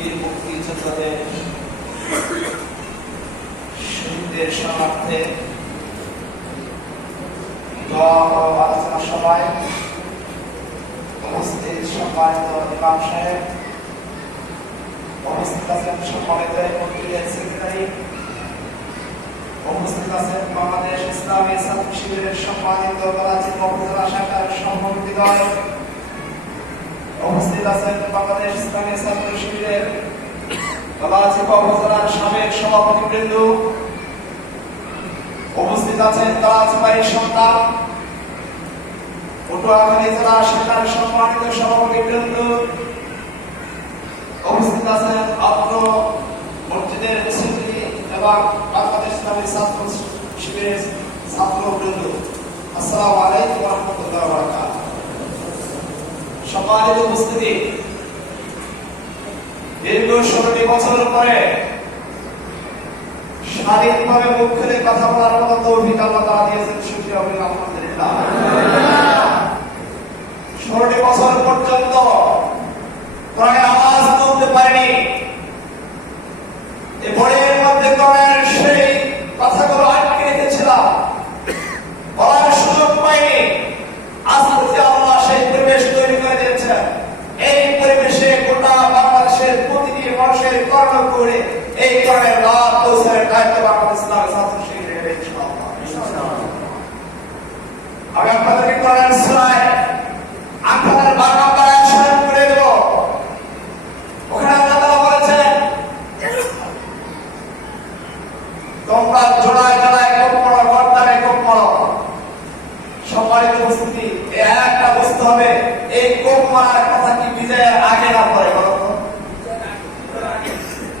বীর মুক্তিযোদ্ধাদের শহীদদের উপস্থিত সম্মানিত সম্মানিত বাংলাদেশ ইসলামী ছাত্র শিবিরের সম্মানিত করাচি উপজেলা শাখার সম্মানিতগণ উপস্থিত আছেন বাংলাদেশ ইসলামী ছাত্র শিবিরের কলাচি উপজেলার সাবেক সভাপতিবৃন্দ। উপস্থিত আছেন তাজবাড়ির সন্তান, পটুয়াখালী জেলা শাখার সম্মানিত সভাপতিবৃন্দ। উপস্থিত আছেন অত্র মসজিদের ছেলে এবং বাংলাদেশ ইসলামী ছাত্র শিবিরের ছাত্রবৃন্দ। আসসালামু আলাইকুম রাহমাতুল্লাহি বারাকাতুহু। সম্মানিত উপস্থিতি। দীর্ঘ ষোলোটি বছর পরে স্বাধীনভাবে মুখ খুলে কথা বলার মতো অভিজ্ঞতা দিয়েছেন সুখী বলি আলহামদুলিল্লাহ ষোলোটি বছর পর্যন্ত প্রায় আওয়াজ তুলতে পারিনি এই বড়ের মধ্যে কমের সেই কথাগুলো আটকে রেখেছিলাম বলার সুযোগ পাইনি আজকে আল্লাহ সেই পরিবেশ তৈরি করে দিয়েছেন এই পরিবেশে গোটা বাংলাদেশের প্রতিটি মানুষের কর্ম করে এই কর্মের লাভ পৌঁছানোর দায়িত্ব বাংলাদেশ ইসলামের ছাত্র শিবিরের ইনশাআল্লাহ। আমি আপনাদেরকে কোরআন শোনায় আপনাদের বাংলা পাড়ায় স্মরণ করে দেব ওখানে আল্লাহ তাআলা বলেছেন তোমরা জোড়ায় জোড়ায় কোপ পড়ো গর্দানে কোপ পড়ো সম্মানিত উপস্থিতি এই একটা বুঝতে হবে এই কোপ মারার কথা কি বিজয়ের আগে না পরে বলো তো?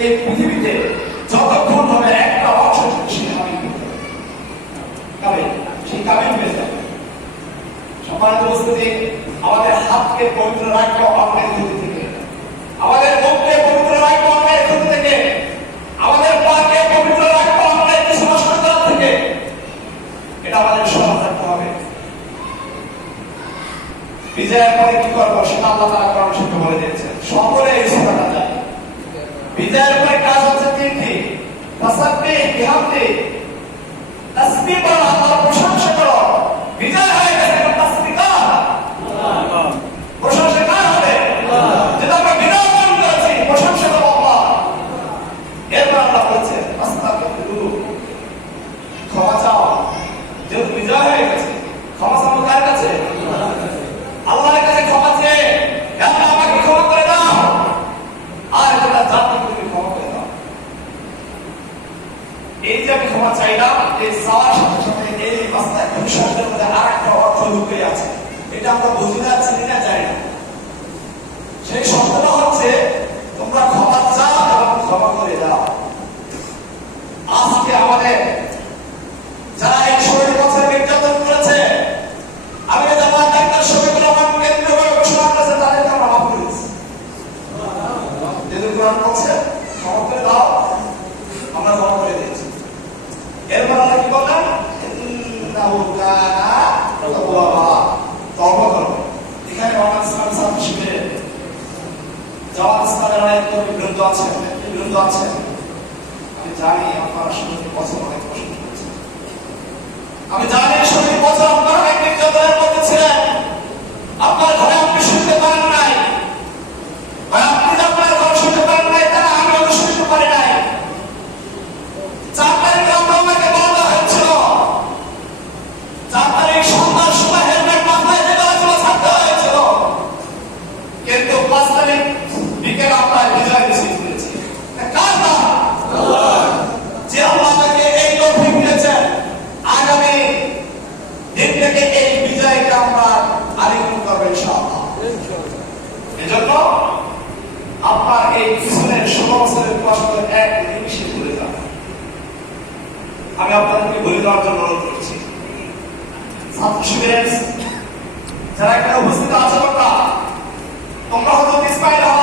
এই পৃথিবীতে যত খুন একটা অংশ আমাদের হাতকে পবিত্র রাখব অন্যের ক্ষতি থেকে আমাদের মুখকে পবিত্র রাখব অন্যের ক্ষতি থেকে আমাদের পাকে পবিত্র রাখব অন্যের কুসংস্কার করার থেকে এটা আমাদের স্মরণ রাখতে হবে বিজয়ের পরে কি করব সেটা আল্লাহ তারা কোরআন বলে দিয়েছেন। সকলে এই বিজয়ের পরে কাজ হচ্ছে তিনটি। তাসাব্বি বিহামদি তাসবিহ প্রশংসা করো বিজয় হয়ে গেছে এখন তাসবিহ কার প্রশংসা কার হবে যেটা আমরা বিজয় অর্জন করেছি প্রশংসা করো আল্লাহ এরপর আল্লাহ বলছেন আস্তাগফিরু ক্ষমা চাও যেহেতু বিজয় হয়ে গেছে ক্ষমা চাও কার কাছে আল্লাহর কাছে ক্ষমা চেয়ে "হে আল্লাহ আমাকে ক্ষমা করে দাও আর গোটা জাতিকে ক্ষমা করে দাও এই যে আমি ক্ষমা চাইলাম এই চাওয়ার সাথে সাথে এই রাস্তায় শব্দের মধ্যে আর একটা অর্থ লুকিয়ে আছে এটা আমরা বুঝি না চিনি না জানি না সেই শব্দটা তোমরা ক্ষমা চাও এবং ক্ষমা করে দাও। আজকে আমাদের যারা এই ষোলো বছর নির্যাতন করেছে, আমি জামাত ডাক্তার শফিকুর রহমান কেন্দ্রীয় ঘোষণা করেছে তাদেরকে আমরা মাফ করেছি যেহেতু কোরআন বলছে, ক্ষমা করে দাও, আমরা ক্ষমা করে দিয়েছি। এরপর কি বললেন ইন্নাহু কানা তাওয়াবা। তওবা করো এখানে ওয়াকাত ইসলাম ছাত্র যাওয়ার রাস্তা অনেক এত বিভ্রান্ত আছে বিভ্রান্ত আছে। আমি জানি আপনারা শরীরের পছন্দ অনেক কষ্ট আমি জানি শরীর পছন্দ, আপনারা এক নির্যাতনের মধ্যে ছিলেন। আপনার থেকে এই বিজয়কে আমরা আলিঙ্গন করব এজন্য আপনার এই পিছনের ষোলো বছরের কষ্ট এক নিমিশে ভুলে যাবে আমি আপনাদেরকে ভুলে যাওয়ার জন্য অনুরোধ করছি। ছাত্র যারা এখানে উপস্থিত আছে তোমরা হয়তো পিসপাইল হও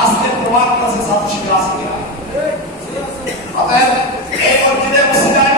আজকে তোমার কাছে সাক্ষী আছে কিনা অতএব এই মসজিদে মসজিদে